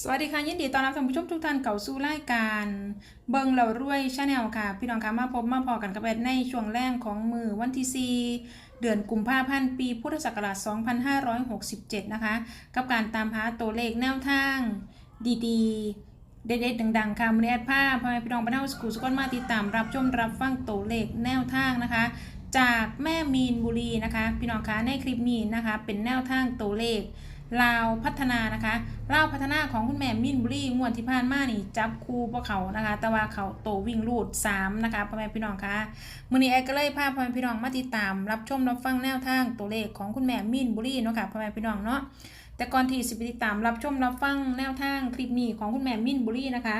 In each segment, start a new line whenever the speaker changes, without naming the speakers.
สวัสดีค่ะยินดีต้อนรับท่านผู้ชมทุกท่านเข้าสู่รายการเบิงเรารวยชาแนลค่ะ พี่น้องคะมาพบมาพอกันกับแอดในช่วงแรกของมือวันที่4เดือนกุมภาพันธ์ปีพุทธศักราช 2567 นะคะ กับการตามหาตัวเลขแนวทาง ดีๆ เด็ดๆดังๆค่ะมือนี้แอดภาพพ่อแม่พี่น้องบ้านเฮาสกูสกอนมาติดตามรับชมรับฟังตัวเลขแนวทางนะคะ จากแม่มีนบุรีนะคะ พี่น้องคะในคลิปนี้นะคะ เป็นแนวทางตัวเลข ลาวพัฒนานะคะลาวพัฒนาของคุณแม่มินบุรีงวดที่ผ่านมานี่จับคู่พวกเขานะคะ แต่ว่าเขาโตวิ่งรูด 3 นะคะพ่อแม่พี่น้องคะมือนี้แอดก็เลยพาพ่อแม่พี่น้องมาติดตาม รับชมรับฟังแนวทางตัวเลขของคุณแม่มินบุรีเนาะค่ะพ่อแม่พี่น้องเนาะแต่ก่อนที่สิไปติดตามรับชมรับฟังแนวทางคลิปนี้ของคุณแม่มินบุรีนะคะ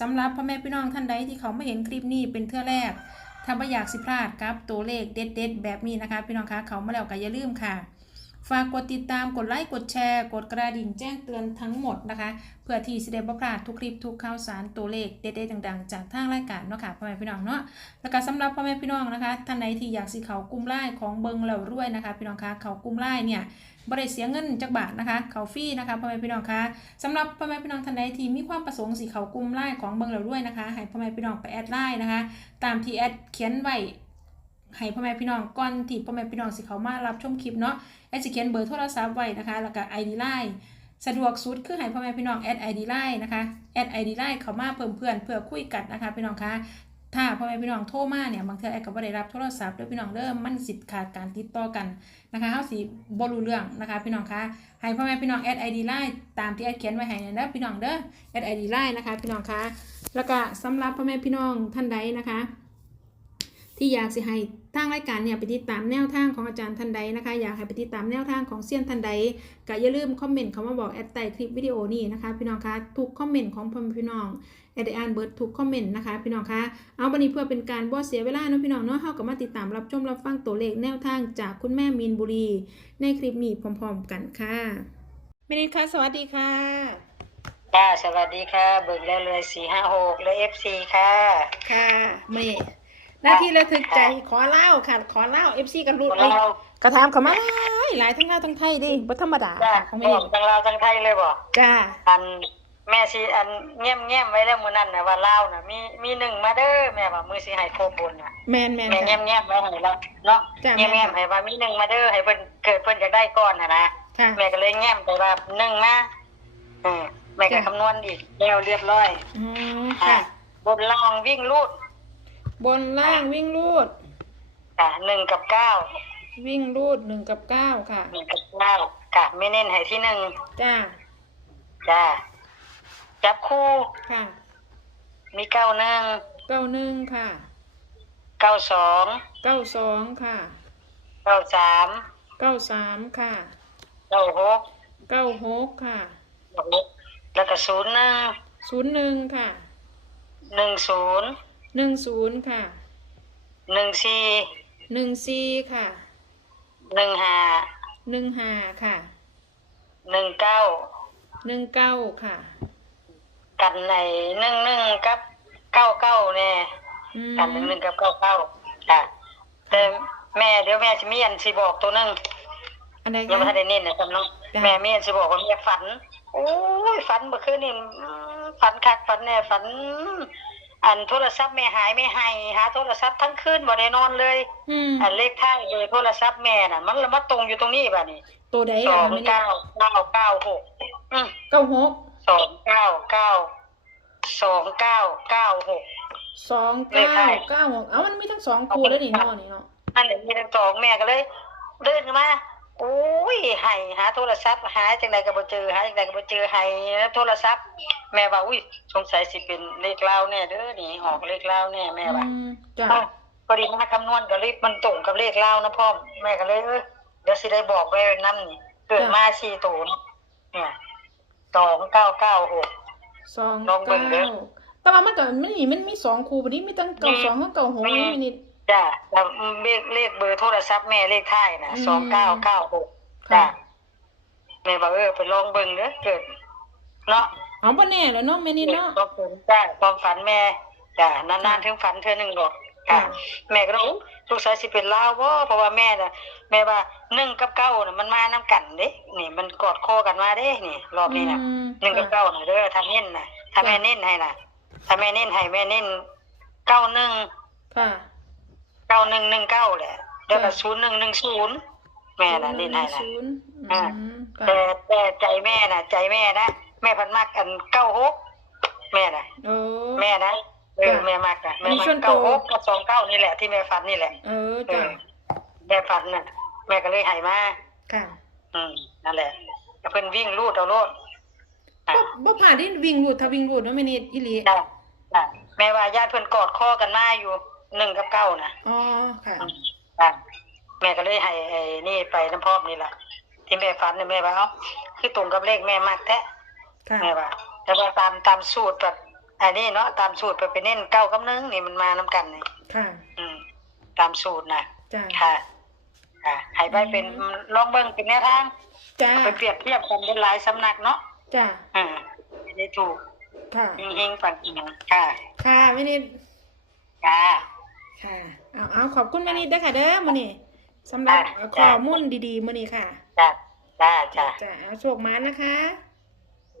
สำหรับพ่อแม่พี่น้องท่านใดที่เขาไม่เห็นคลิปนี้เป็นเทื่อแรกถ้าไม่อยากสิพลาดครับตัวเลขเด็ดๆแบบนี้นะคะ พี่น้องคะเขามาแล้วก็อย่าลืมค่ะ ฝากกดติดตามกดไลค์กดแชร์ กดกระดิ่งแจ้งเตือนทั้งหมดนะคะ เพื่อที่จะได้บ่พลาดทุกคลิปทุกข่าวสารตัวเลขเด็ดๆดังๆ จากทางรายการเนาะค่ะพ่อแม่พี่น้องเนาะแล้วก็สำหรับพ่อแม่พี่น้องนะคะท่านใดที่อยากสิเขากุ้มไล่ของเบิงเหล่ารวยนะคะ พี่น้องคะเขากุ้มไล่เนี่ยบ่ได้เสียเงินจักบาทนะคะ เขาฟรีนะคะพ่อแม่พี่น้องคะสำหรับพ่อแม่พี่น้องท่านใดที่มีความประสงค์สิเขากลุ้มไล่ของเบิงเหล่ารวยนะคะให้พ่อแม่พี่น้องไปแอดไลน์นะคะ ตามที่แอดเขียนไว้ ให้พ่อแม่พี่น้องก่อนที่พ่อแม่พี่น้องสิเขามารับชมคลิปเนาะแอดสิเขียนเบอร์โทรศัพท์ไว้นะคะแล้วก็ ID Line สะดวกสุดคือให้พ่อแม่พี่น้องแอด ID Line นะคะแอด ID Line เขามาเพิ่มเพื่อนเพื่อคุยกันนะคะพี่น้องคะถ้าพ่อแม่พี่น้องโทรมาเนี่ยบางเทีแอดก็บ่ได้รับโทรศัพท์เด้วยพี่น้องเริ่มมันสิทธิ์ขาดการติดต่อกันนะคะเฮาสิบ่รู้เรื่องนะคะพี่น้องคะให้พ่อแม่พี่น้องแอด ID Line ตามที่แอดเขียนไว้ให้เนี่ยนะพี่น้องเด้อแอด ID Line นะคะพี่น้องคะแล้วก็สำหรับพ่อแม่พี่น้องท่านใดนะคะ ที่อยากสิให้ทางรายการเนี่ยไปติดตามแนวทางของอาจารย์ท่านใดนะคะ อยากให้ไปติดตามแนวทางของเซียนท่านใดก็อย่าลืมคอมเมนต์เขามาบอกแอดใต้คลิปวิดีโอนี้นะคะพี่น้องคะทุกคอมเมนต์ของพ่อแม่พี่น้องแอดได้อ่านเบิร์ดทุกคอมเมนต์นะคะพี่น้องคะเอาบันนี้เพื่อเป็นการบ่เสียเวลาเนาะพี่น้องเนาะเฮาก็มาติดตามรับชมรับฟังตัวเลขแนวทางจากคุณแม่มีนบุรี ในคลิปนี้พร้อม ๆ กันค่ะมินิคะสวัสดีค่ะ
ค่ะสวัสดีค่ะเบิกแล้วเลยสี่ห้าหกและเอฟซีค่ะ
ค่ะเมย์ หน้าที่ระทึกใจขอเล่าค่ะ ขอเล่า FC กันรุดเลย
เรา
กระทำเขามาหลายหลายทั้งลาวทั้งไทยเดิบ่ธรรมดา
จ้า
ของ
บ
แม่
อ
นี่
กทั้งเราวทั้งไทยเลยบ่
จ้า
อันแม่ชีอันเงียบเงียบๆไว้แล้วมือนั่นนะว่าเล่าวน่ะมีมีหนึ่งมาเด้อแม่ว่ามือสีให้โคบนน่ะ
แมนแมน
แม่เงีย
ค่ะ
บเงียบๆไว้ให้เราเนาะ
จ้ะ
เงียบ
แม่
เงียบๆให้ว่ามีหนึ่งมาเด้อให้เพิ่นเกิดเพิ่นจะได้ก่อนน่ะนะ
ค่ะ
แม่ก็เลยเงียบไปว่าหนึ่งมาอืมแม่ก็
จ้ะ
คำนวณอีกแล้วเรียบร้อย
อืม
อะ
ค่ะ
บนล่างวิ่งลูด
บนล่างวิ่งรูด
ค่ะหนึ่งกับเก้า
วิ่งรูดหนึ่งกับเก้าค่ะ
หนึ่งกับเก้าค่ะ ไม่เน้นให้ที่หนึ่ง
จ้า
จ้าจับคู่
ค่ะ
มีเก้าหนึ่ง
เก้าหนึ่งค่ะ
เก้าสอง
เก้าสองค่ะ
เก้าสาม
เก้าสามค่ะ
เก้าหก
เก้าหกค่ะ
แล้วก็ศูนย์หนึ่ง
ศูนย์หนึ่งค่ะ
หนึ่งศูนย์
หนึ่งศูนย์ค่ะ
หนึ่งสี่
หนึ่งสี่ค่ะ
หนึ่งห้า
หนึ่งห้าค่ะ
หนึ่งเก้า
หนึ่งเก้าค่ะ
กันในหนึ่งหนึ่งกับเก้าเก้าเนี่ย
อืม
กันหนึ่งหนึ่งกับเก้าเก้าจ้ะแต่แม่เดี๋ยวแม่จะมีอันสิบอกตัวหนึ่ง
อันไหน
ยังไม่ทัน
คะ
ได้เน้นนะครับน้อง
จ้ะ
แม่มีอันสิบอกว่าแม่ฝันโอ้ยฝันเมื่อคืนนี่อืมฝันคักฝันแน่ฝัน อันโทรศัพท์แม่หายไม่ให้หาโทรศัพท์ทั้งคืนบ่ได้นอนเลย
อืม
อันเลขท้ายเบอร์โทรศัพท์แม่น่ะ มันละมาตรงอยู่ตรงนี้บัดนี้
ตัวใด
ส
ล่ะ
อง
ไม่ได้
เก้าเก้าเก้าหกอืม
เก้าหก
สองเก้าเก้าสองเก้าเก้าหก
สอง
เล
เก้า
ขท้าย
เก้าหกเอ้ามันมีทั้งสองคู่แล้วนี่เนาะนี่เนาะ
อันนี้มีทั้งสองแม่ก็เลยเดินมา โอ้ยให้หาโทรศัพท์หาจังไดก็บ่เจอหาจังไดก็บ่เจอให้โทรศัพท์ แม่ว่าอุ้ยสงสัยสิเป็นเลขลาวแน่เด้อนี่ออกเลขลาวแน่แม่ว่า
อืมจ้ะ
เอ้าพอดีมาคำนวณก็รีบมันตรงกับเลขลาวนะพ่อมแม่ก็เลยเออเดี๋ยวสิได้บอกไว้นำนี่เกิดมาสี่ตัวเนาะเนี่ยสองเก้าเก้าหก
สอง
ลองเบิ่
เก้าง
เด้อ
แต่ว่ามันก็มันนี่มันมีสองคู่บัดนี้มีตั้งเก้าสองกับเก้าหก
มี
นี่มีนิด
จ้ะแล้วเลขเลขเบอร์โทรศัพท์แม่เลขท้ายนะ
อืม
สองเก้าเก้าหก
ค่ะ
จ้ะแม่บอกเออไปลองเบิ่งเด้อเกิด เนาะ
เอาบ่แน่แล้วเนาะแม่นิด
เกิด
เนาะ
ความฝันจ้ะความฝันแม่จ้ะนานๆถึงฝันเธอหนึ่งดอกค่ะ แม่ก็รู้ลูกชายสิเป็นลาวบ่เพราะว่าแม่น่ะ แม่ว่าหนึ่งกับเก้าน่ะมันมานํกันเด้นี่มันกอดคอกันมาเด้นี่ รอบนี้น่ะ
อืม
หนึ่งกับเก้าน่ะเด้อถ้าเน้นน่ะถ้าแม่เน้นให้น่ะถ้าแม่เน้นให้แม่เน้นเก้าหนึ่ง
ค่ะ
เก้าหนึ่งหนึ่งเก้าแหละแล้วก็
ค่ะ
ศูนย์หนึ่งหนึ่งศูนย์แม่น่ะเน้นให้น่ะ
ศูนย์
อ่า
อืมค่ะ
แต่แต่ใจแม่น่ะ ใจแม่นะแม่พันมักอันเก้าหกแม่น่ะ
โอ้
แม่นะเออ
ค่ะ
แม่มักอะ
อัน
แม่
นี้
มัก
ส่วนตั
เก้าวหกกับสองเก้านี่แหละที่แม่ฝันนี่แหละ
เออ
เอ
จ้ะ
อแม่ฝันน่ะ แม่ก็เลยให้มา
ค่ะ
อืมนั่นแหละแล้วเพิ่นวิ่งลูดเอาโลดอะ
บ่บ่ผ่านที่วิ่งรูดถ้าวิ่งรูดเนาะแม่นิดอีหลี
จ้ะจ้ะแม่ว่าญาติเพิ่นกอดคอกันมาอยู่ หนึ่งกับเก้านะ
อ๋อค่ะ
อืมจ้ะแม่ก็เลยให้ไอ้นี่ไปน้ำพร้อมนี่แหละที่แม่ฝันเนี่ยแม่ว่าเอ้าคือตรงกับเลขแม่มักแท้
ค่ะ
แม่ว่าแต่ว่าตามตามสูตรแบบอันนี้เนาะตามสูตรไปไปเน้นเก้ากับหนึ่งนี่มันมานํกันนี่
ค่ะ
อืม ตามสูตรนะ
จ้ะ
ค่ะ ค่ะให้ไปเป็นลองเบิ่งเป็นแนวทาง
จ้ะ
ไปเปรียบเทียบกันเป็นหลายสำนักเนาะ
จ้ะ
อืมจะได้ถูก
ค่ะ
เฮงๆปันอีกค่ะ
ค่ะแม่นิด
ค่ะ
ค่ะเอาเอาขอบคุณแม่นิดเด้อค่ะเด้อมื้อนี้สำหรับ
จ้ะ
ข้อมูลดีๆมื้อนี้ค่ะ
จ้าจ้าจ้า
จ้ะเอาโชคมานะคะ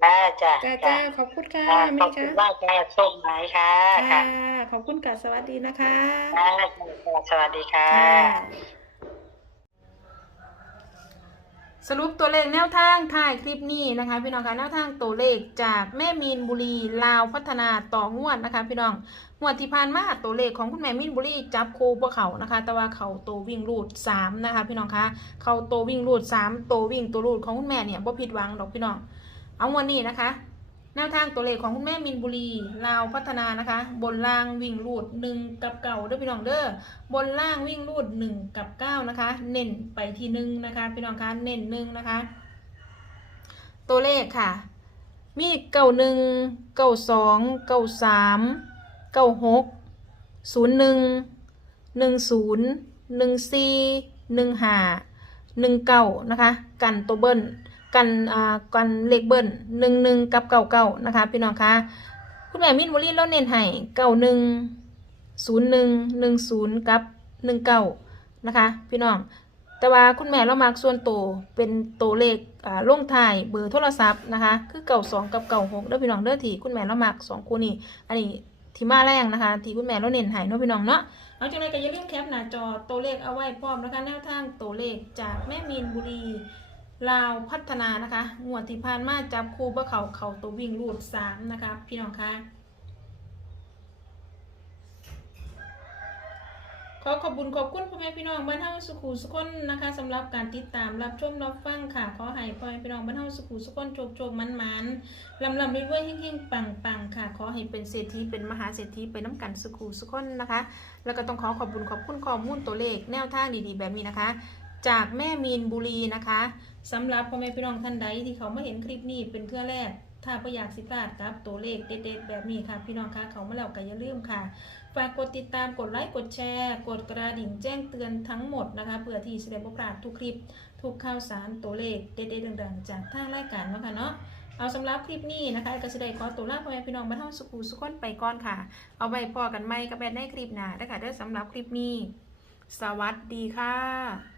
จ้าจ้า
จ้า
จ้า
จ้าขอบคุณค่ะ
จ้า
แม่
ขอบ
นิ
คุ
ด
ณ
ค่ะ
มากจ้าโชคไหมค่ะ
ค่ะ
ค่ะ
ขอบคุณค่ะสวัสดีนะคะ
จ้าจ้าสวัสดีค่ะ
สรุปตัวเลขแนวทางท้ายคลิปนี้นะคะ พี่น้องคะแนวทางตัวเลขจากแม่มีนบุรีลาวพัฒนาต่องวดนะคะ พี่น้อง งวดที่ผ่านมาตัวเลขของคุณแม่มีนบุรีจับคู่พวกเขานะคะ แต่ว่าเขาตัววิ่งรูด3นะคะ พี่น้องคะเขาตัววิ่งรูด3ตัววิ่งตัวรูดของคุณแม่เนี่ยบ่ผิดหวังดอกพี่น้อง เอาวันนี้นะคะแนวทางตัวเลขของคุณแม่มินบุรีลาวพัฒนานะคะ บนล่างวิ่งรูดหนึ่งกับเก่าเด้อพี่น้องเด้อบนล่างวิ่งรูดหนึ่งกับเก้านะคะ เน้นไปที่หนึ่งนะคะพี่น้องคะเน้นหนึ่งนะคะ ตัวเลขค่ะ มีเก้าหนึ่งเก้าสองเก้าสาม เก้าหกศูนย์หนึ่งหนึ่งศูนย์หนึ่งสี่หนึ่งห้าหนึ่งเก้านะคะ กันตัวเบิ้ลกันอ่ากันเลขเบิ้ลหนึ่งหนึ่งกับเก่าเก่านะคะพี่น้องคะคุณแม่มินวลีเราเน้นให้เก้าหนึ่งศูนย์หนึ่งหนึ่งศูนย์กับหนึ่งเก้านะคะ พี่น้อง แต่ว่าคุณแม่เรามักส่วนโตเป็นตัวเลขอ่าลงท้ายเบอร์โทรศัพท์นะคะ คือเก่าสองกับเก่าหกเด้อพี่น้องเด้อที่คุณแม่เรามักสองคู่นี้อันนี้ ที่มาแรงนะคะ ที่คุณแม่เราเน้นให้เนาะพี่น้องเนาะเอาจังไรก็อย่าลืมแคปหน้าจอตัวเลขเอาไว้พร้อมนะคะแนวทางตัวเลขจากแม่มีนบุรีลาวพัฒนานะคะงวดที่ผ่านมาจับคู่เพื่อเขาเขาตัววิ่งรูดสามนะคะ พี่น้องคะ ขอขอบคุญขอบคุณพ่อแม่พี่น้องบ้านเฮาสุขุสุขนนะคะสำหรับการติดตามรับชมรับฟังค่ะ ขอให้พ่อแม่พี่น้องบ้านเฮาสุขุสุขนโชคโชคมันมันลำลำรวยๆเฮงๆปังปังค่ะ ขอให้เป็นเศรษฐีเป็นมหาเศรษฐีไปน้ำกันสุขุสุขนนะคะ แล้วก็ต้องขอขอบคุญขอบคุณข้อมูลตัวเลขแนวทางดีๆแบบนี้นะคะ จากแม่มีนบุรีนะคะสำหรับพ่อแม่พี่น้องท่านใดที่เขามาเห็นคลิปนี้เป็นเทื่อแรก ถ้าไม่อยากสิพลาดครับ ตัวเลขเด็ดๆ แบบนี้ค่ะ พี่น้องคะเขามาแล้วก็อย่าลืมค่ะ ฝากกดติดตามกดไลค์กดแชร์ กดกระดิ่งแจ้งเตือนทั้งหมดนะคะเพื่อที่จะได้บ่พลาดทุกคลิป ทุกข่าวสารตัวเลขเด็ดๆดังๆ จากทางรายการเนาะค่ะเนาะเอาสำหรับคลิปนี้นะคะก็จะได้ขอตัวลาพ่อแม่พี่น้องบ้านเฮาสุขุสุขคนไปก่อนค่ะ เอาไว้พอกันไหมกับแบนในคลิปหน้านะคะด้อสำหรับคลิปนี้ สวัสดีค่ะ